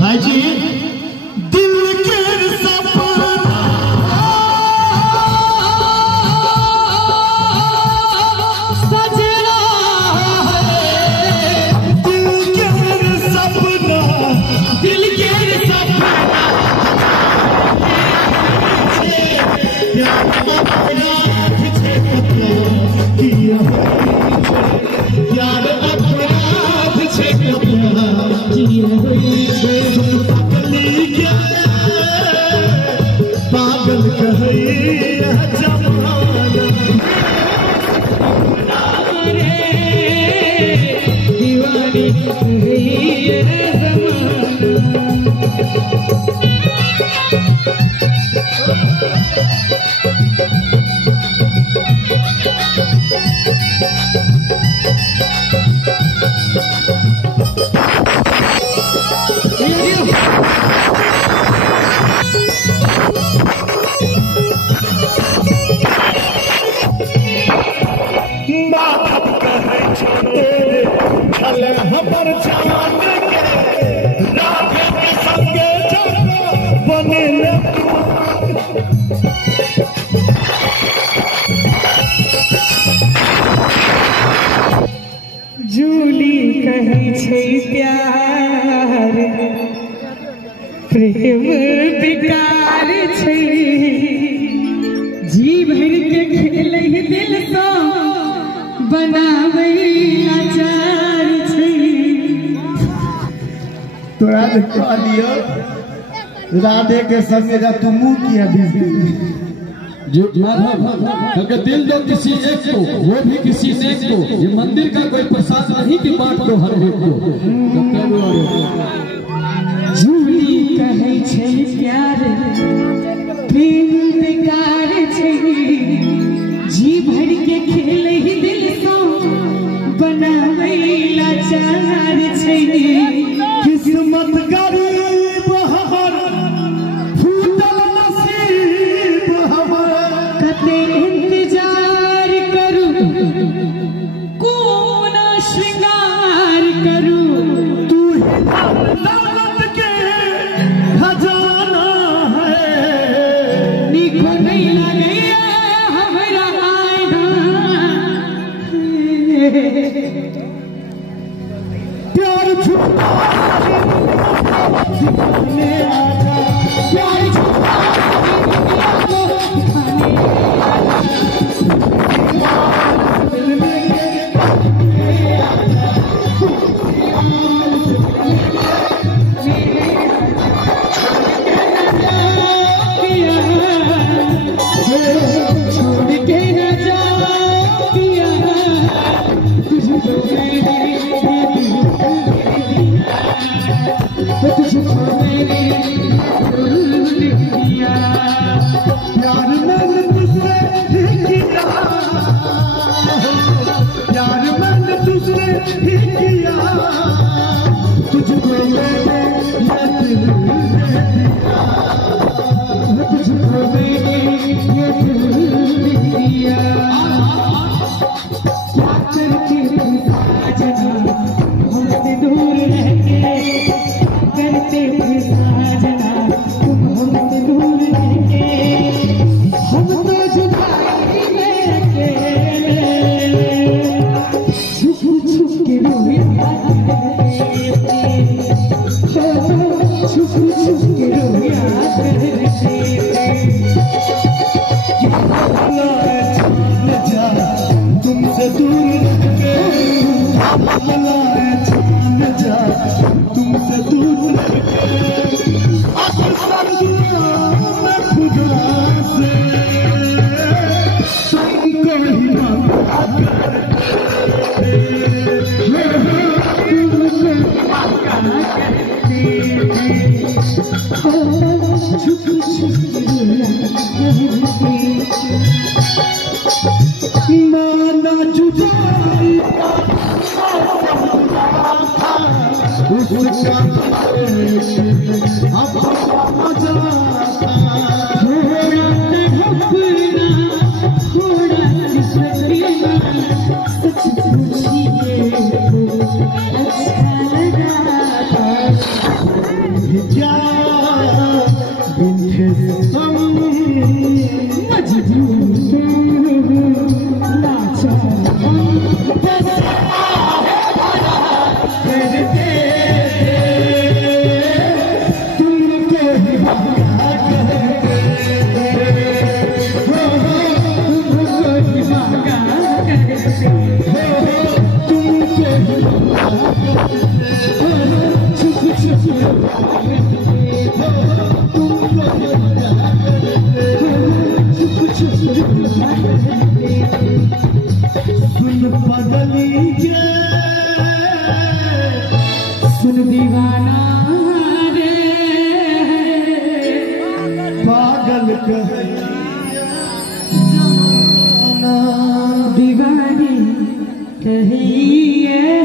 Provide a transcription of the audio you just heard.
भाई जी दिल के सपना सजना दिल के सपना दिल के सपना पागल कहैया जमाना दीवानी कहैया हमर चांद के राधे के संगे जाना बने जूली कहै छै प्यार प्रेम विकार छै जी भर के खेलै दिल सँ बनाबै आचार छै। तोरा ने कह लियो राधे के संगे जा तू मुंह किया जो अगर दिल दो किसी एक को वो भी किसी नेक को, ये मंदिर का कोई प्रसाद नहीं कि बांट दो हर एक को। जूली कहै छै प्यार प्रेम बेकार छै जी भर के खेलै दिल सँ बनाबै लाचार छै। किस्मत गरीब हमर फूटल नसीब हमर कते इंतजार करू कोना श्रृंगार करू तू दौलत के खजाना है निको नहीं लगे हमरा आईना प्यार छुपा दिखाने आजा प्यार छुपा दिल में छोड़ के न जाओ पिया तुझको मैंने तुझको मैंने भूल दिया प्यार मैंने तुझसे ही किया प्यार मैंने तुझसे ही किया तुझको मैंने ये दिल दे दिया तुझको मैंने ये दिल दिया क्या करती तू साजना हमसे दूर रह के करते थे साजना तुम हमसे दूर रह के हम तो जुदाई में अकेले छुप छुप के रोया करते छुप छुप के रोया करते तुमसे दूर रह के जान जा तुमसे दूर रह के अक्सर दुआ में खुदा से तुमको ही माना जुदाई उसका अब मजा थोड़ा सच पूछिए अच्छा लगा लिए